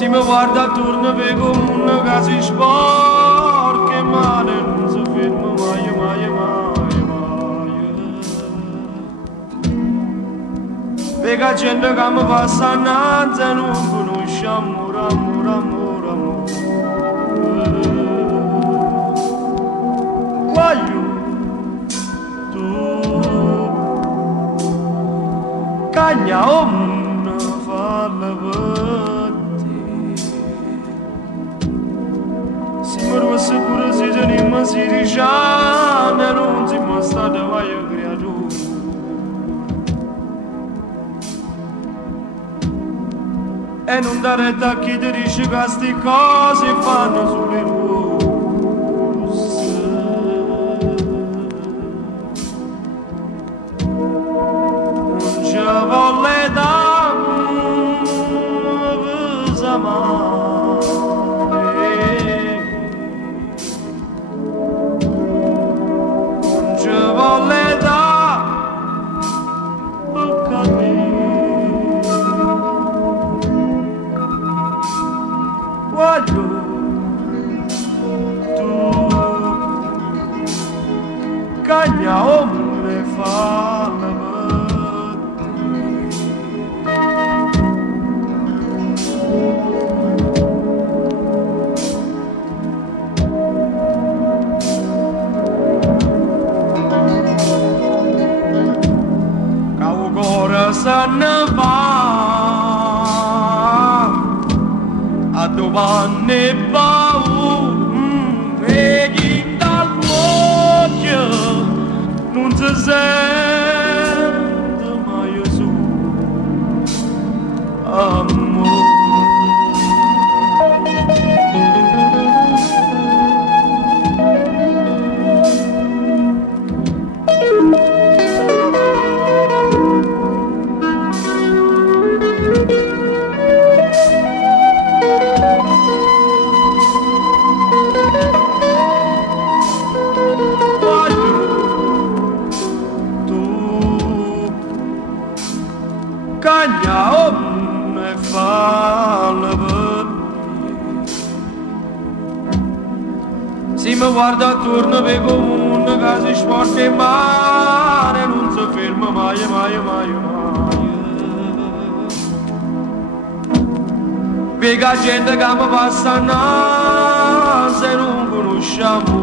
Si mi guarda attorno vedo un che si sporca e male non si ferma mai, mai, mai, mai. Vega gente che mi passa innanzi e non conosce amore, amore, amore, amore. Voglio tu cagna un falla per se pure si tenima si diciamo non si può stare mai creatura e non dare da chi ti dice che queste cose fanno sulle russe non ci vuole da amare cagna ombre fa la cau cuore se ne va a domani paura e chi dall'occhio non si sente mai su amore. Cagna e fa la si mi guarda attorno vedo un mondo che si sporca in mare non si ferma mai, mai, mai, mai. Vega gente che mi passa a naso e non conosce amore.